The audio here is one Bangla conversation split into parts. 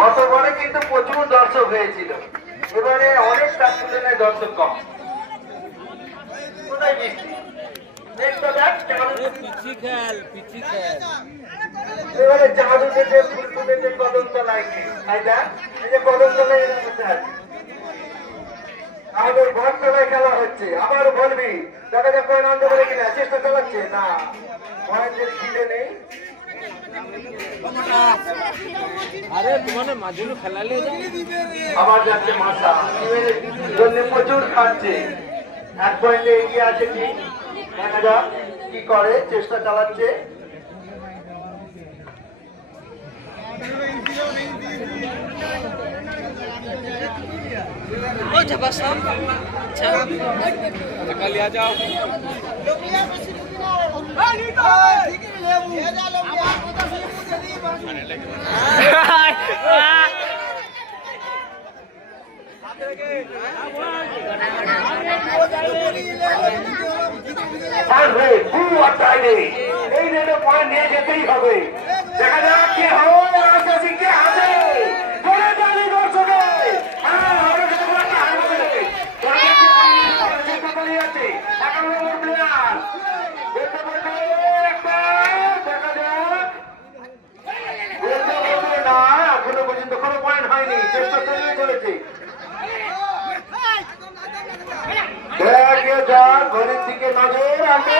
গতবারে কিন্তু প্রচুর দর্শক হয়েছিল, এবারে অনেকটা তুলনায় দর্শক কম। কোথায় বৃষ্টি এবারে চাঁদ উঠেছে, ফুল ফুটেছে কদমতলায়, তাই না? এই যে কদমতলায় বসে আছে, আমাদের বটতলায় খেলা হচ্ছে। আবার বলবি দেখা যাক পয়েন্ট আনতে পারে কিনা, চেষ্টা চালাচ্ছে না, পয়েন্টের খিদে নেই। আবার যাচ্ছে মাথা জন্য প্রচুর খাচ্ছে, 1 পয়েন্টে এগিয়ে আছে কি দেখা যাক কি করে, চেষ্টা চালাচ্ছে। এই রেডে পয়েন্ট নিয়ে যেতেই হবে, দেখা যাক কে হবে রাজশাহী কে হাতে এখনো পর্যন্ত কোনো পয়েন্ট হয়নি, চেষ্টা চলে চলেছে। ঘরের দিকে নজর আছে,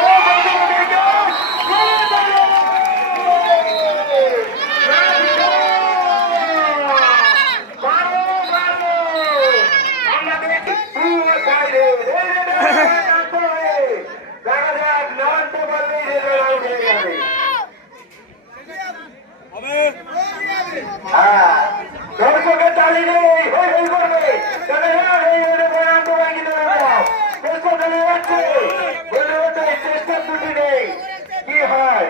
দর্শকের তালি নেই, হই হই করবে, চেষ্টা ত্রুটি নেই, কি হয়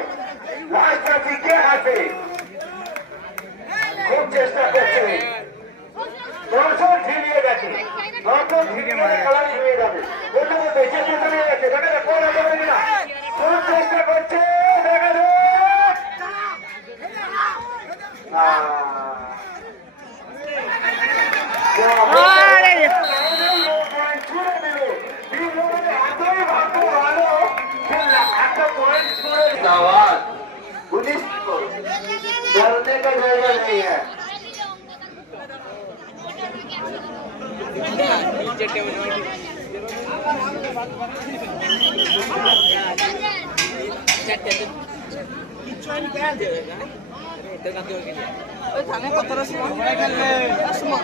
লাস্ট আছে কে হাতে, খুব চেষ্টা করছে, দর্শক ঝিমিয়ে গেছে, দর্শক ঝিমিয়ে খেলা ঝিমিয়ে যাবে, বলতে বলতে চেষ্টা চালিয়ে গেছে, দেখা যাক কোন হবে না, খুব চেষ্টা করছে, দেখা যাক पुलिस को डरने का जायगा नहीं है। थाने कतरा समय खेलले समय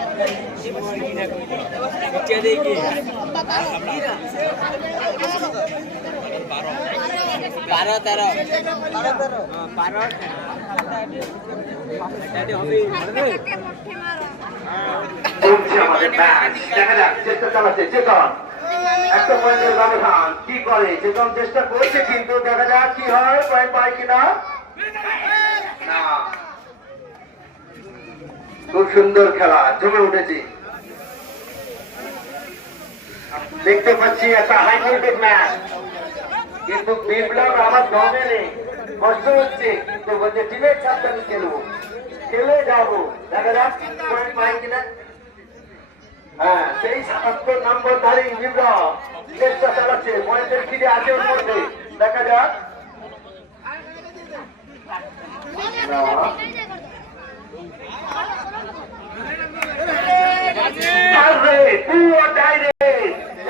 चे देखी 12 13 দেখা যাক চেষ্টা চালাচ্ছে চেতন, একটা পয়েন্টের ব্যবধান, কি করে চেতন চেষ্টা করছে, কিন্তু দেখা যাক কি হয়, পয়েন্ট পায় কিনা। খুব সুন্দর খেলা জমে উঠেছে, দেখতে পাচ্ছি একটা হাই ভোল্টেজ ম্যাচ, কিন্তু বিপ্লব আমার দমে নেই, কষ্ট হচ্ছে, কিন্তু বলছে টিমের সাথে আমি খেলবো, খেলে যাবো, দেখা যাক পয়েন্ট পাই কিনা। হ্যাঁ, সেই ৭৭ নম্বর ধারী বিপ্লব চেষ্টা চালাচ্ছে, পয়েন্টের খিদে আছে ওর মধ্যে, দেখা যাক।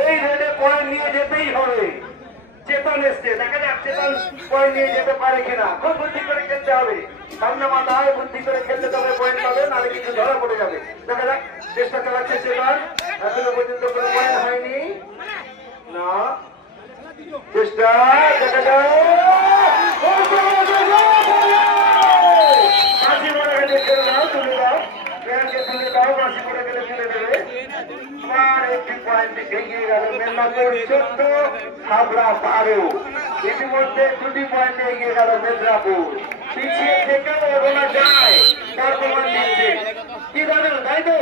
এই রেডে পয়েন্ট নিয়ে যেতেই হবে, চেতন এসছে, দেখা যাক চেতন পয়েন্ট নিয়ে যেতে পারে কিনা, খুব বুদ্ধি করে খেলতে হবে, সামনে মাথায় বুদ্ধি করে খেলতে তবে পয়েন্ট পাবে, নাহলে কিছু ধরা পড়ে যাবে, দেখা যাক চেষ্টা চালাচ্ছে চেতন, এখনো পর্যন্ত কোনো পয়েন্ট হয়নি না, চেষ্টা দেখা যাক মাঝি মনে গেলে খেলে দাও, তুলে দাও, প্লেয়ারকে তুলে দাও, মাঝি মনে গেলে তুলে দেবে। আবার একটি পয়েন্ট এগিয়ে গেল মেদিনীপুর 14, হাবড়া 12, ইতিমধ্যে 2টি পয়েন্টে এগিয়ে গেল মেদিনীপুর, পিছিয়ে থেকে এগোনো যায় তার প্রমাণ দিচ্ছে, কি জানেন তাই তো,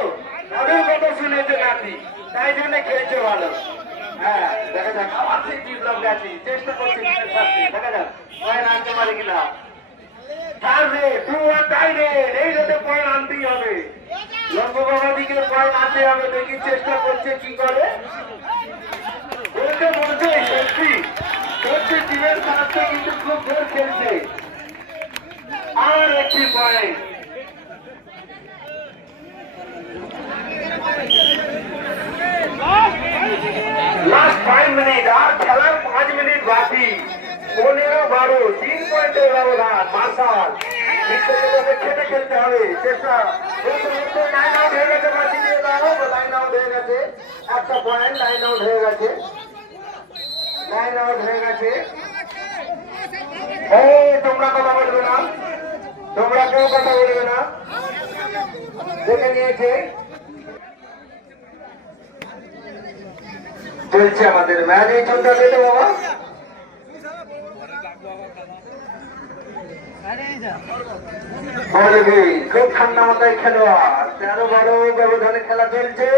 তাদের কথা শুনেছে নাতি, তাই জন্য খেলছে ভালো, হ্যাঁ দেখা যাক আবার সেই বিপ্লব গেছি চেষ্টা করছি দেখা যাক পয়েন্ট আনতে পারে কিনা ছাড়বে টু আর টাইরে এই রেটে পয়েন্ট আনতেই হবে লম্বু বাবাদিকে পয়েন্ট আনতে হবে দেখি চেষ্টা করছে কি করে বলতে বলতে সত্যি সত্যি টিমের সাথে কিন্তু খুব জোর খেলছে আর একটি পয়েন্ট লাস্ট 5 মিনিট আর খেলার 5 মিনিট বাকি 15-12 3 পয়েন্টের ব্যবধান মার্শাল খেতে খেলতে হবে চেষ্টা লাইন আউট হয়ে গেছে বাকি দিয়ে দাও লাইন আউট হয়ে গেছে একটা পয়েন্ট লাইন আউট হয়ে গেছে লাইন আউট হয়ে গেছে এই তোমরা কথা বলবে না তোমরা কেউ কথা বলবে না দেখে নিয়েছে চলছে আমাদের ম্যাচ এই চলতে দেবে বাবা খুব ঠান্ডা মাথায় খেলোয়াড় 13-12 ব্যবধানে খেলা চলছে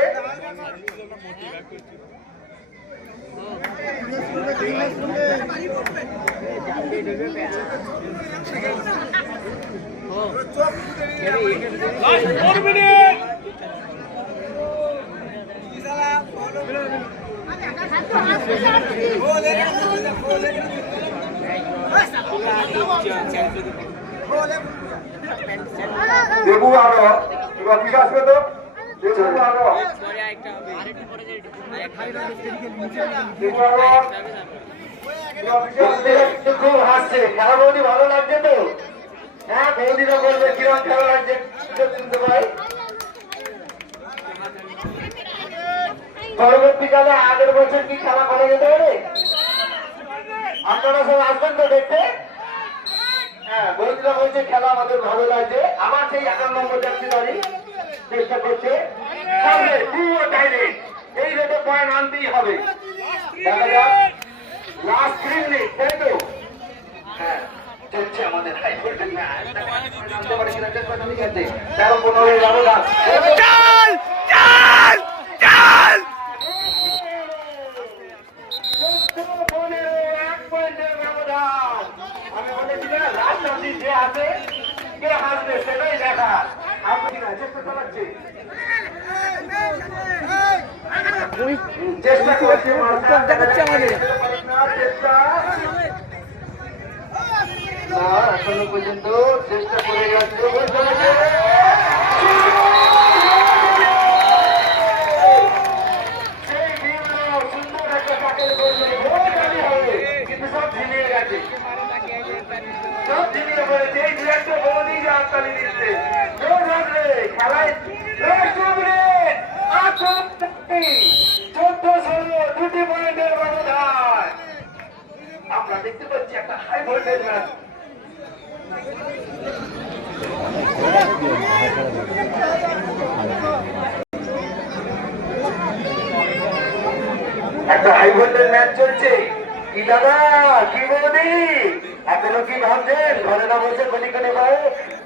দেবু আরো অফিস আসবে তো দেবু আরো খুব হাসছে খেলা বৌদি ভালো লাগছে তো হ্যাঁ বৌদিরা বলবে কিরকম খেলা লাগছে শুনতে পাই পরবর্তীকালে আগের বছর কি খেলা করা যেতে পারে আপনারা সব আসবেন তো দেখতে হ্যাঁ বৌদিরা বলছে খেলা আমাদের ভালো লাগছে আমার সেই 11 নম্বর যাচ্ছি দাঁড়ি চেষ্টা করছে এই রেটে পয়েন্ট আনতেই হবে দেখা যাক লাস্ট 3 মিনিট তাই তো হ্যাঁ চলছে আমাদের হাই ভোল্টেজ ম্যাচ আনতে পারে কিনা চেষ্টা করে গেছে 13-15 ব্যবধান চাল চাল চাল আমি বলেছি না লাস্ট অবধি যে আছে কে হাসবে সেটাই দেখা আপনি না চেষ্টা চালাচ্ছে চেষ্টা করছে দেখাচ্ছে আমাদের চেষ্টা না এখনো পর্যন্ত চেষ্টা করে যাচ্ছে সুন্দর একটা তাকে হবে কিন্তু সব ঝিমিয়ে গেছে সব ঝিমিয়ে পড়েছে এই দু একটা বৌদি যে আত্মালি দিচ্ছে খেলায় 14-16 দুটি পয়েন্টের ব্যবধান আমরা দেখতে পাচ্ছি একটা হাই ভোল্টেজ ম্যাচ একটা হাই ভোল্টেজ ম্যাচ চলছে কি দাদা কি বৌদি এখনো কি ভাবছেন ঘরে না বলছে কলিকানে ভাই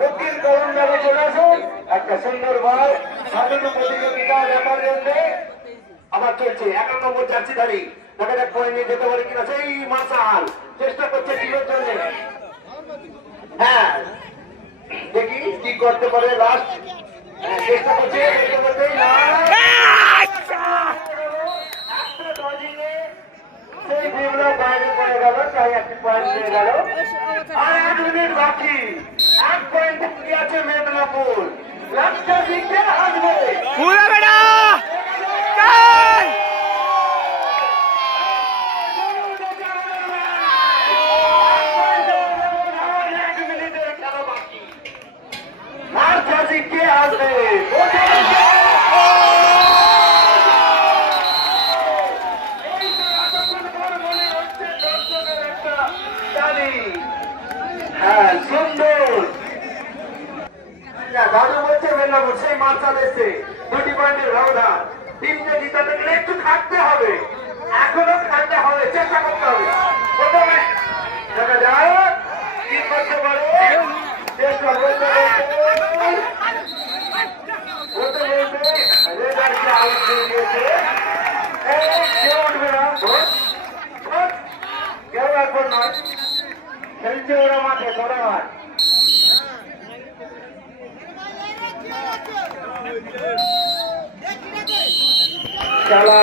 দক্ষিণ করুন নামে চলে আসুন একটা সুন্দর বল সাধারণ প্রতিযোগিতা ব্যাপার জন্য আবার চলছে 11 নম্বর জার্সিধারী দেখা যাক পয়েন্ট নিয়ে যেতে পারে কিনা সেই মার্শাল চেষ্টা করছে টিমের জন্য হ্যাঁ দেখি কি করতে পারে লাস্ট চেষ্টা করছে সেই বিপ্লব বাইরে পড়ে গেল তাই একটি পয়েন্ট নিয়ে গেল আর 1 মিনিট বাকি 1 পয়েন্ট বাকি আছে মেদিনীপুর লাস্টের দিকে আসবে কে আসবে হ্যাঁ সুন্দর দাদু বলছে মেদিনীপুর সেই মার্শাল এসছে 2 পয়েন্টের ব্যবধান টিমকে জিতাতে গেলে একটু থাকতে হবে এখনো থাকতে হবে চেষ্টা করতে হবে প্রথমে দেখা যায় কি করতে পারে চেষ্টা করতে বলতে রেজাল্টকে আউট দিয়ে দিয়েছে কেউ উঠবে না নম্বর নয়, খেলছে ওরা মাঠে তোরা মাঠ। খেলা